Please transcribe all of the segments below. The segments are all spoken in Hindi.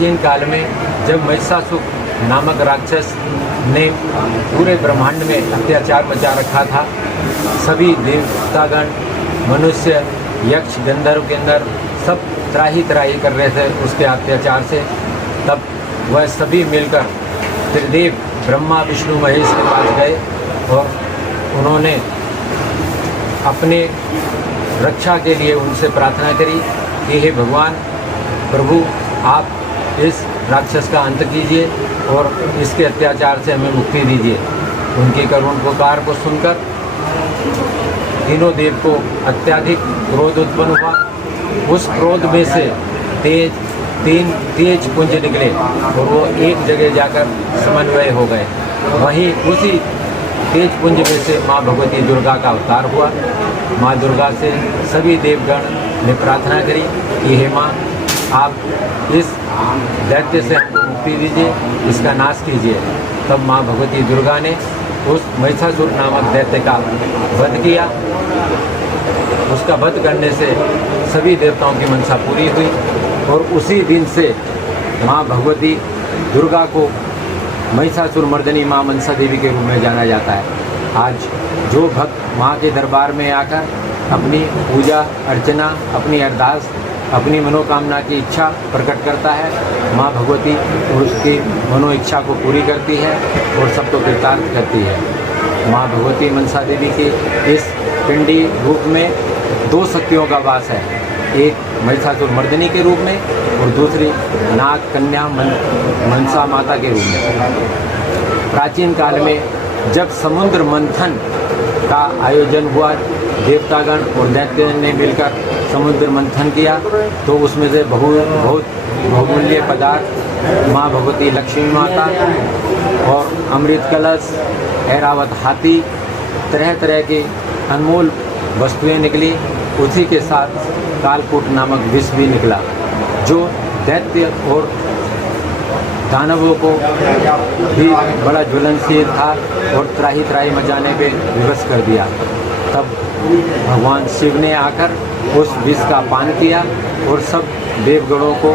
प्राचीन काल में जब महिषासुर नामक राक्षस ने पूरे ब्रह्मांड में अत्याचार मचा रखा था, सभी देवतागण, मनुष्य, यक्ष, गंधर्व के अंदर सब त्राही त्राही कर रहे थे उसके अत्याचार से, तब वह सभी मिलकर त्रिदेव ब्रह्मा, विष्णु, महेश के पास गए और उन्होंने अपने रक्षा के लिए उनसे प्रार्थना करी कि हे भगवान प्रभु, आप इस राक्षस का अंत कीजिए और इसके अत्याचार से हमें मुक्ति दीजिए। उनके करुण पुकार को सुनकर तीनों देव को अत्यधिक क्रोध उत्पन्न हुआ। उस क्रोध में से तीन तेज पुंज निकले और वो एक जगह जाकर समन्वय हो गए। वहीं उसी तेज पुंज में से माँ भगवती दुर्गा का अवतार हुआ। माँ दुर्गा से सभी देवगण ने प्रार्थना करी कि हे माँ, आप इस दैत्य से हमको मुक्ति दीजिए, इसका नाश कीजिए। तब माँ भगवती दुर्गा ने उस महिषासुर नामक दैत्य का वध किया। उसका वध करने से सभी देवताओं की मनसा पूरी हुई और उसी दिन से माँ भगवती दुर्गा को महिषासुर मर्दनी माँ मनसा देवी के रूप में जाना जाता है। आज जो भक्त माँ के दरबार में आकर अपनी पूजा अर्चना, अपनी अरदास, अपनी मनोकामना की इच्छा प्रकट करता है, माँ भगवती उसकी मनो इच्छा को पूरी करती है और सबको कृतार्थ करती है। माँ भगवती मनसा देवी के इस पिंडी रूप में दो शक्तियों का वास है, एक महिषासुर मर्दनी के रूप में और दूसरी नाग कन्या मनसा माता के रूप में। प्राचीन काल में जब समुद्र मंथन का आयोजन हुआ, देवतागण और दैत्य ने मिलकर समुद्र मंथन किया, तो उसमें से बहुत बहुमूल्य पदार्थ माँ भगवती लक्ष्मी माता और अमृत कलश, ऐरावत हाथी, तरह तरह की अनमोल वस्तुएं निकली। उसी के साथ कालकूट नामक विष भी निकला, जो दैत्य और दानवों को भी बड़ा ज्वलनशील था और त्राही त्राही मचाने पे विवश कर दिया। तब भगवान शिव ने आकर उस विष का पान किया और सब देवगणों को,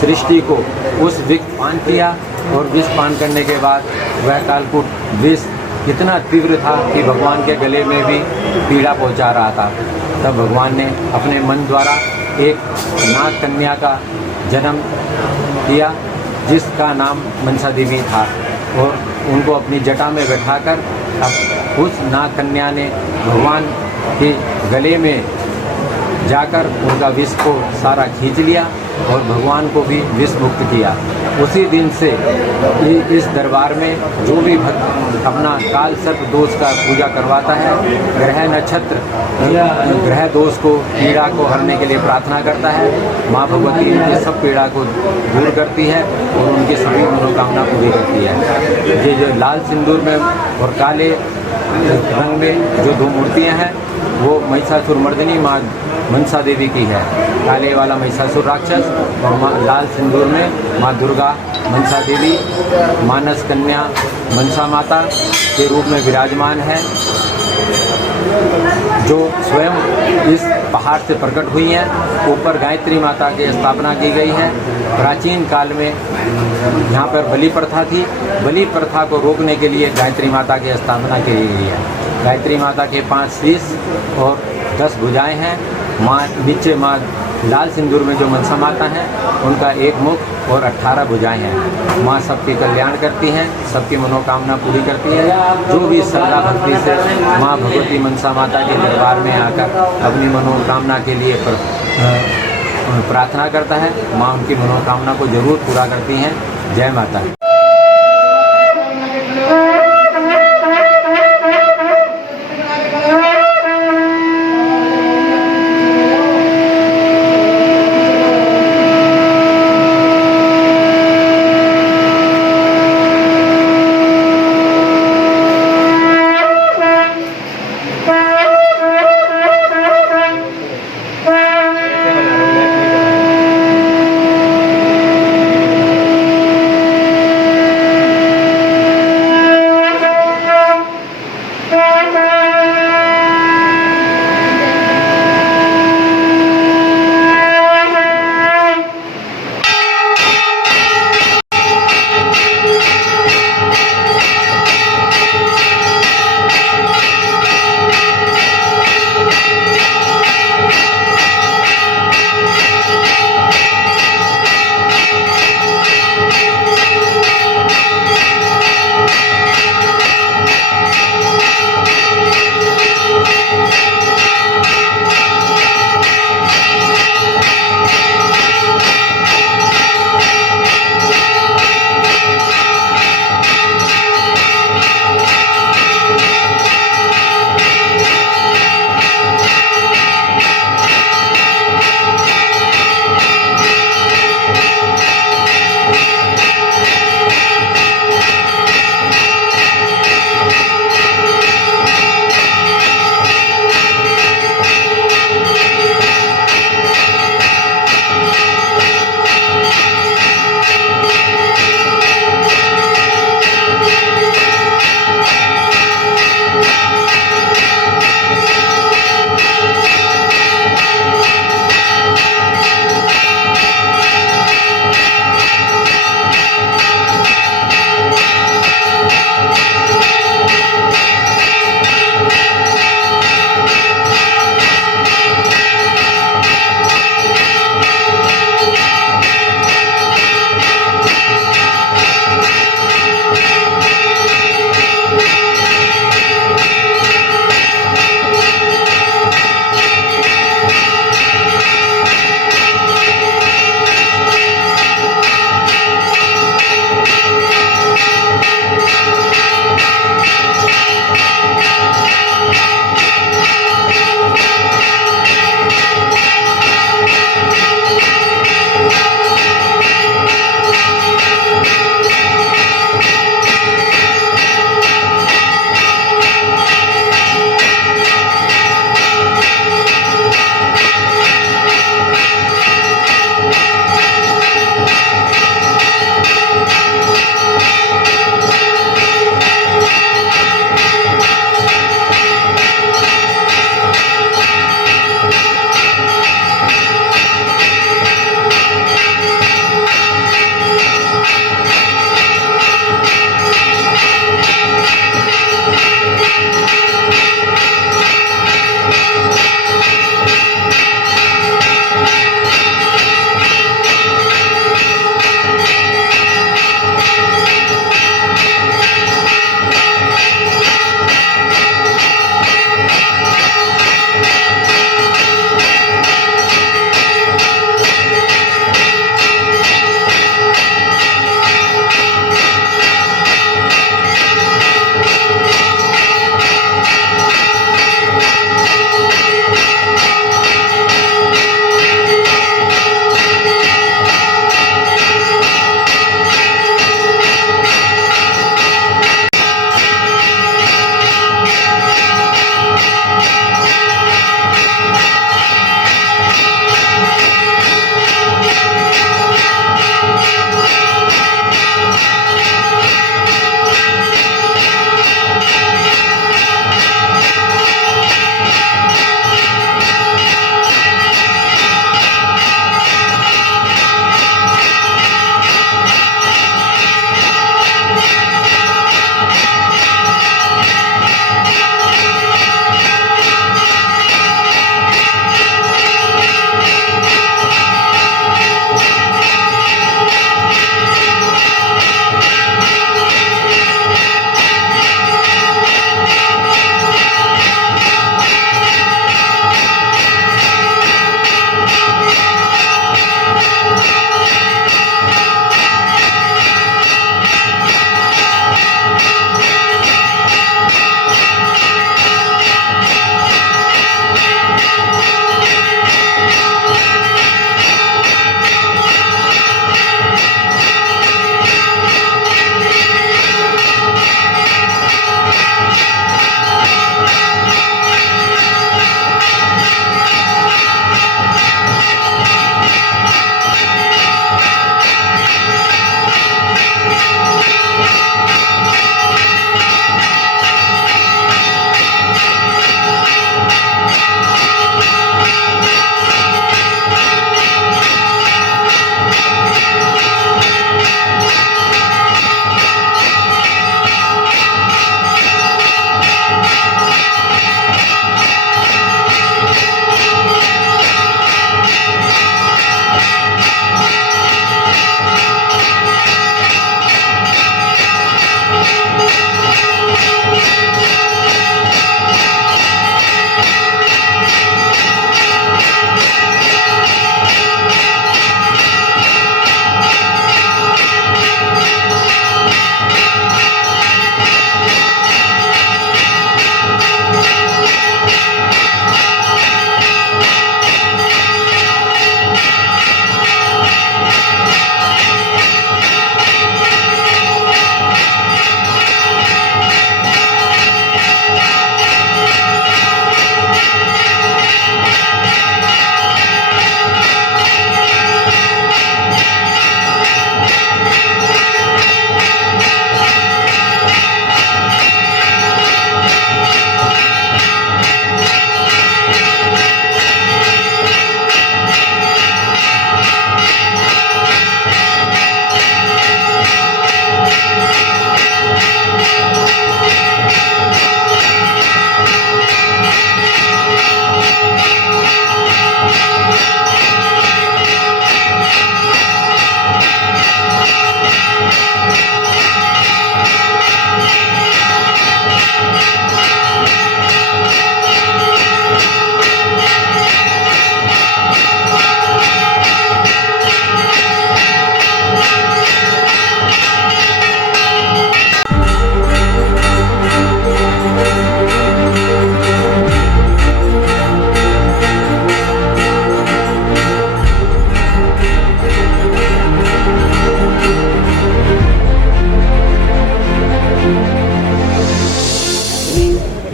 सृष्टि को उस विष पान किया और विष पान करने के बाद वह कालकूट विष इतना तीव्र था कि भगवान के गले में भी पीड़ा पहुंचा रहा था। तब भगवान ने अपने मन द्वारा एक नाग कन्या का जन्म दिया, जिसका नाम मनसा देवी था, और उनको अपनी जटा में बैठाकर अब उस नाग कन्या ने भगवान के गले में जाकर उनका विष को सारा खींच लिया और भगवान को भी विष मुक्त किया। उसी दिन से इस दरबार में जो भी भक्त अपना काल सर्प दोष का पूजा करवाता है, ग्रह नक्षत्र ग्रह दोष को, पीड़ा को हरने के लिए प्रार्थना करता है, माँ भगवती इनकी सब पीड़ा को दूर करती है और उनकी सभी मनोकामना पूरी करती है। ये जो लाल सिंदूर में और काले रंग में जो दो मूर्तियाँ हैं, वो महिषासुर मर्दनी माँ मनसा देवी की है। काले वाला महिषासुर राक्षस और लाल सिंदूर में माँ दुर्गा मनसा देवी मानस कन्या मनसा माता के रूप में विराजमान है, जो स्वयं इस पहाड़ से प्रकट हुई हैं। ऊपर गायत्री माता की स्थापना की गई है। प्राचीन काल में यहाँ पर बलि प्रथा थी, बलि प्रथा को रोकने के लिए गायत्री माता की स्थापना की गई है। गायत्री माता के 5 शीश और 10 भुजाएं हैं। माँ नीचे माँ लाल सिंदूर में जो मनसा माता हैं, उनका 1 मुख और 18 भुजाएं हैं। माँ सबके कल्याण करती हैं, सबकी मनोकामना पूरी करती है। जो भी श्रद्धा भक्ति से माँ भगवती मनसा माता के दरबार में आकर अपनी मनोकामना के लिए प्रार्थना करता है, माँ उनकी मनोकामना को जरूर पूरा करती हैं। जय माता।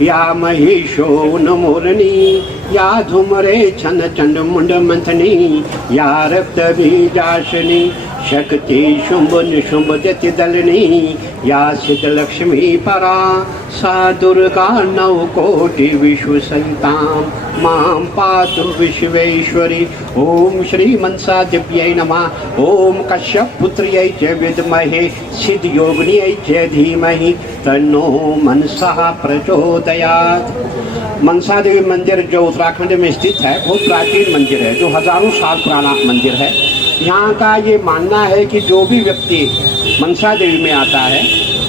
या महिषो न मोरनी, या धूमरे छन चंड मुंड मंथनी, या रक्त बीजाशनी, शक्ति शुंभ निशुंभ दति दलनी, या सिद्ध लक्ष्मी परा, सा दुर्गा नव कोटि विश्व सहितां मां पातु विश्वेश्वरी। ओम श्री मनसा दिव्यै नमः। ओम कश्यप पुत्र्यै च विद्महे सिद्धयोगिन्यै च धीमहि तन्नो मनसा प्रचोदयात्। मनसा देवी मंदिर जो उत्तराखंड में स्थित है बहुत प्राचीन मंदिर है, जो हजारों साल पुराना मंदिर है। यहाँ का ये मानना है कि जो भी व्यक्ति मनसा देवी में आता है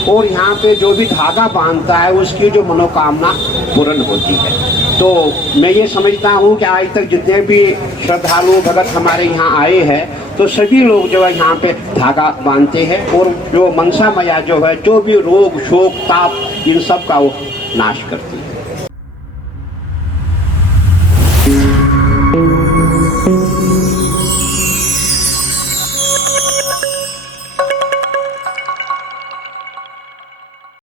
और यहाँ पे जो भी धागा बांधता है उसकी जो मनोकामना पूर्ण होती है। तो मैं ये समझता हूँ कि आज तक जितने भी श्रद्धालु भगत हमारे यहाँ आए हैं तो सभी लोग जो है यहाँ पे धागा बांधते हैं और जो मनसा मैया जो है जो भी रोग शोक ताप इन सब का वो नाश करती है।